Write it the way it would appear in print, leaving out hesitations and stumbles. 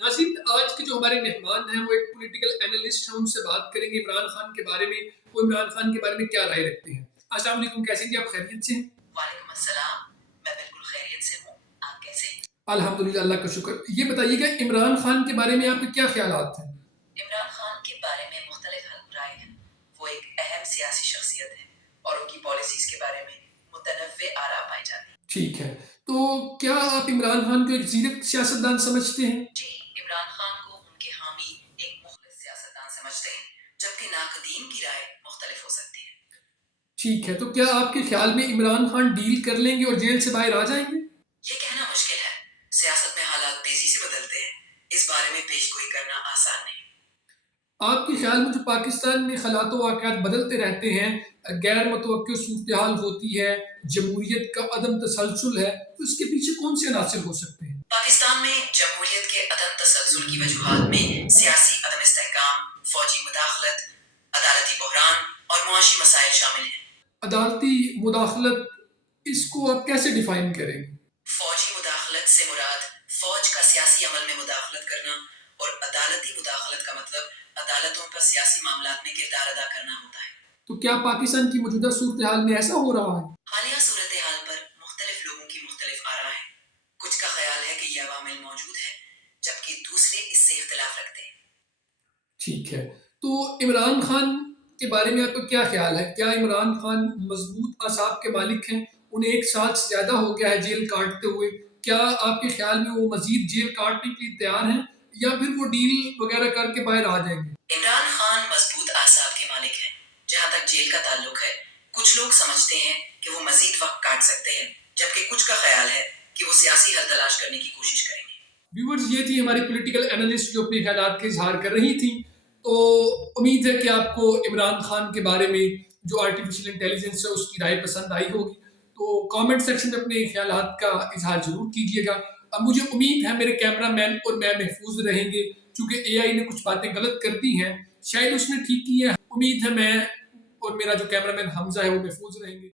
ناظرین، آج کے جو ہمارے مہمان ہیں وہ ایک پولیٹیکل اینالسٹ ہیں، ان سے بات کریں گے عمران خان کے بارے میں، وہ عمران خان کے بارے میں کیا رائے رکھتے ہیں۔ السلام علیکم، کیسے ہیں جی آپ؟ خیریت سے ہیں؟ وعلیکم السلام، میں بالکل خیریت سے ہوں، آپ کیسے ہیں؟ الحمدللہ، اللہ کا شکر۔ یہ بتائیے گا عمران خان کے بارے میں آپ کے کیا خیالات ہیں؟ عمران خان کے بارے میں مختلف رائے ہیں۔ وہ ایک اہم سیاسی شخصیت ہے اور ان کی پالیسیز کے بارے میں متنوع آراء پائی جاتی ہیں۔ ٹھیک ہے، تو کیا آپ عمران خان کو ایک زیرک سیاستدان سمجھتے ہیں؟ جی، عمران خان کو ان کے حامی ایک مخلص سیاستدان سمجھتے ہیں، جبکہ ناقدین کی رائے مختلف ہو سکتی ہے۔ ٹھیک ہے، تو کیا آپ کے خیال میں عمران خان ڈیل کر لیں گے اور جیل سے باہر آ جائیں گے؟ یہ کہنا مشکل ہے، سیاست میں حالات تیزی سے بدلتے ہیں، اس بارے میں پیش گوئی کرنا آسان نہیں۔ آپ کے خیال میں جو پاکستان میں حالات و واقعات بدلتے رہتے ہیں، غیر متوقع صورتحال ہوتی ہے، جمہوریت کا عدم تسلسل ہے، تو اس کے پیچھے کون سے عناصر ہو سکتے ہیں؟ پاکستان میں جمہوریت کے عدم تسلسل کی وجوہات میں سیاسی عدم استحکام، فوجی مداخلت، عدالتی بحران اور معاشی مسائل شامل ہیں۔ عدالتی مداخلت، اس کو آپ کیسے ڈیفائن کریں گے؟ فوجی مداخلت سے مراد فوج کا سیاسی عمل میں مداخلت کرنا اور عدالتی مداخلت کا مطلب عدالتوں پر سیاسی معاملات میں کردار ادا کرنا ہوتا ہے۔ تو کیا پاکستان کی موجودہ صورتحال میں ایسا ہو رہا ہے؟ حالیہ صورتحال پر مختلف لوگوں کی مختلف آراء ہیں۔ کچھ کا خیال ہے کہ یہ عوامل موجود ہیں، جبکہ دوسرے اس سے اختلاف رکھتے ہیں۔ ٹھیک ہے، تو عمران خان کے بارے میں آپ کا کیا خیال ہے؟ کیا عمران خان مضبوط اعصاب کے مالک ہیں؟ انہیں 1 سال سے زیادہ ہو گیا ہے جیل کاٹتے ہوئے، کیا آپ کے خیال میں وہ مزید جیل کاٹنے کے لیے تیار ہیں یا پھر وہ ڈیل وغیرہ کر کے باہر آ جائیں گے؟ عمران خان مضبوط اعصاب کے مالک ہیں جہاں تک جیل کا تعلق ہے۔ کچھ لوگ سمجھتے ہیں کہ وہ مزید وقت کاٹ سکتے ہیں، جبکہ کچھ کا خیال ہے کہ وہ سیاسی حل تلاش کرنے کی کوشش کریں گے۔ ویورز، یہ تھی ہماری پولیٹیکل اینالسٹ جو اپنے خیالات کا اظہار کر رہی تھی۔ تو امید ہے کہ آپ کو عمران خان کے بارے میں جو آرٹیفیشل انٹیلیجنس ہے اس کی رائے پسند آئی ہوگی۔ تو کامنٹ سیکشن میں اپنے خیالات کا اظہار ضرور کیجیے گا۔ اب مجھے امید ہے میرے کیمرہ مین اور میں محفوظ رہیں گے، چونکہ اے آئی نے کچھ باتیں غلط کر دی ہیں، شاید اس نے ٹھیک کی ہے۔ امید ہے میں اور میرا جو کیمرہ مین حمزہ ہے وہ محفوظ رہیں گے۔